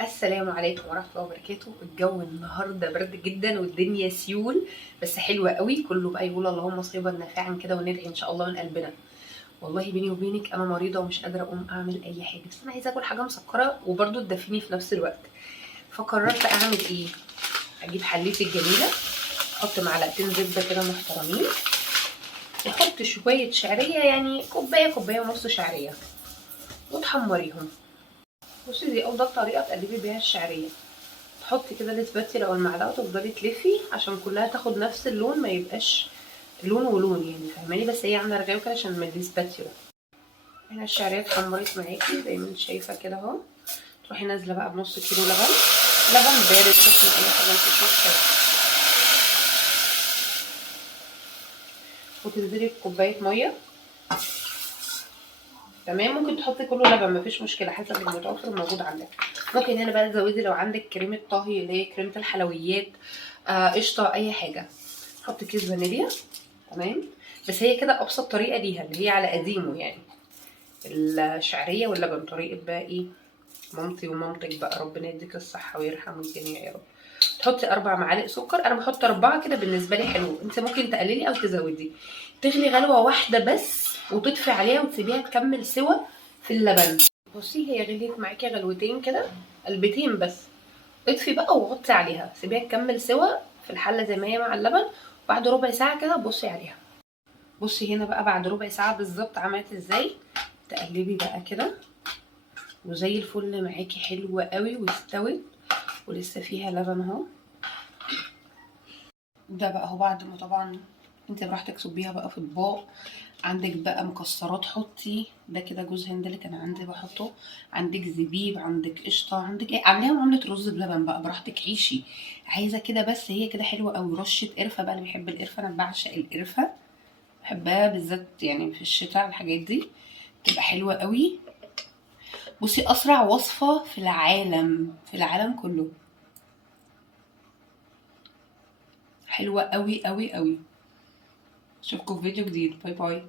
السلام عليكم ورحمة الله وبركاته. الجو النهاردة برد جدا والدنيا سيول، بس حلوة قوي. كله بقى يقول اللهم صيبا نافعا كده، وندعي ان شاء الله من قلبنا. والله بيني وبينك انا مريضة ومش قادرة اقوم اعمل اي حاجة، بس انا عايزة اكل حاجة مسكرة وبرده تدفيني في نفس الوقت. فقررت اعمل ايه؟ اجيب حليتي الجميلة، احط معلقتين زبدة كده محترمين، واحط شوية شعرية، يعني كوباية ونص شعرية، وتحمريهم. بصي دي افضل طريقة تقلبي بيها الشعرية. تحطي كده الاسباتيلا او المعلقه وتفضلي تلفي عشان كلها تاخد نفس اللون، ما يبقاش لون ولون، يعني فاهماني؟ بس هي عامله رغاوه كده عشان من الاسباتيلا. هنا الشعريه اتحمرت معاكي زي ما انت شايفه كده اهو. تروحي نازله بقى بنص كيلو لبن، لبن بارد سخن اي حاجه مفيش مشكله، وتنزلي بكوبايه ميه. تمام، ممكن تحطي كله لبن مفيش مشكله حسب المتوفر الموجود عندك. ممكن هنا بقى تزودي لو عندك كريمه طهي اللي هي كريمه الحلويات، قشطه اي حاجه. حطي كيس فانيليا. تمام، بس هي كده ابسط طريقه ليها اللي هي على قديمه، يعني الشعريه واللبن. طريقه بقى ايه؟ مامتي ومامتك بقى، ربنا يديك الصحه ويرحم الجميع يا رب. تحطي 4 معالق سكر، انا بحط 4 كده بالنسبه لي حلو، انت ممكن تقللي او تزودي. تغلي غلوه واحده بس وتطفي عليها وتسيبيها تكمل سوا في اللبن. بصي هي غليت معاكي غلوتين كده، قلبتين بس. اطفي بقى وغطي عليها، سيبيها تكمل سوا في الحله زي ما هي مع اللبن. بعد ربع ساعه كده بصي عليها. بصي هنا بقى بعد ربع ساعه بالظبط عملت ازاي. تقلبي بقى كده وزي الفل معاكي، حلوه قوي واستوت ولسه فيها لبن اهو. ده بقى اهو بعد ما طبعا انت براحتك صبيها بقى في اطباق. عندك بقى مكسرات حطي، ده كده جوز هند اللي كان عندي بحطه. عندك زبيب، عندك قشطه، عندك ايه، عاملاها معامله رز بلبن بقى براحتك عيشي. عايزه كده بس هي كده حلوه قوي. رشه قرفه بقى، اللي بيحب القرفه، انا بعشق القرفه، بحبها بالذات يعني في الشتاء. الحاجات دي تبقى حلوه قوي. بصي اسرع وصفه في العالم، في العالم كله، حلوه قوي قوي قوي. اشوفكم في فيديو جديد، باي باي.